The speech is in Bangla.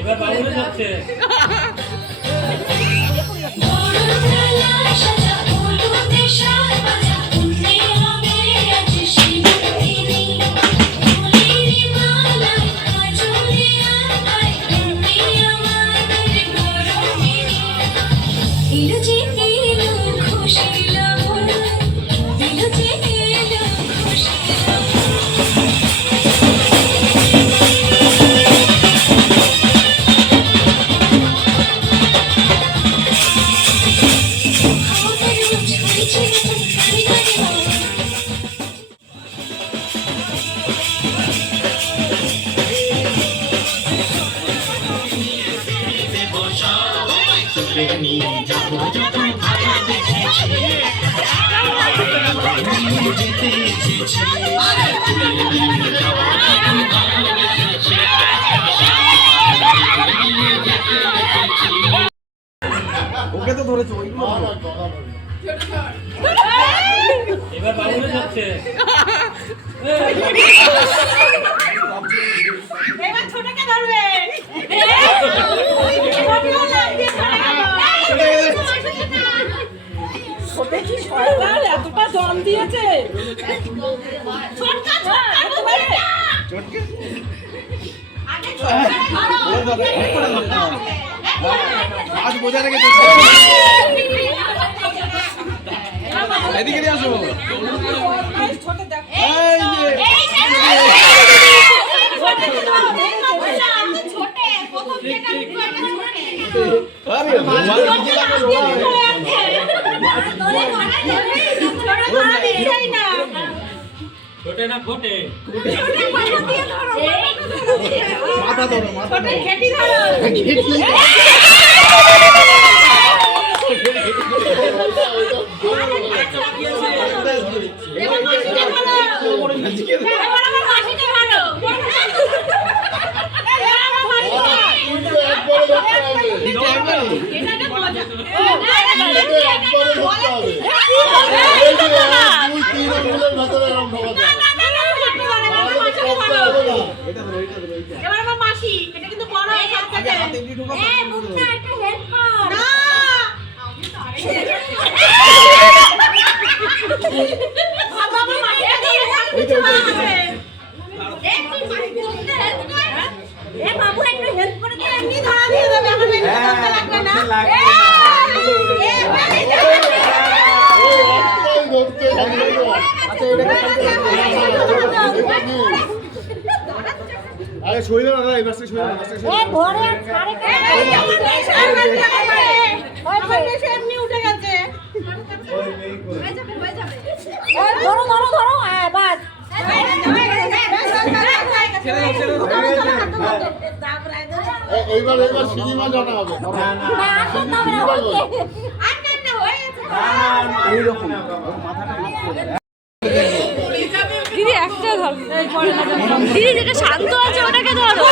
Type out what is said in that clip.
এবার বাবুরে যাচ্ছে। ওকে তো ধরেছো এবার বাবুরে যাচ্ছে। এবার ছোটকে ধরবে। এতটা জল দিয়েছে। আজ বোঝা রেখে এদিকে নিয়ে আসো। ছোটে না ঘটে। মাথা ধরো, মাথা ধরো। ঘেটি ধরো। এবার আমার মাসি এটা কিন্তু বড় আছে মুখটা একটা হেল্প কর না বাবা মাসি এ বাবু একটু হেল্প করে দে এমনি ধরা দিয়ে দেবে আমার মেয়ে করতে লাগবে না আরে শরীরে না এবার সে শরীরে না এ ঘরে ছাড়ে ওই বেশি এমনি উঠে গেছে হয়ে যাবে ধরো ধরো ধরো হ্যাঁ বাস এইবার সিনেমা জানা হবে এইরকম দিদি একটা ধর দিদি যেটা শান্ত আছে ওটাকে ধরো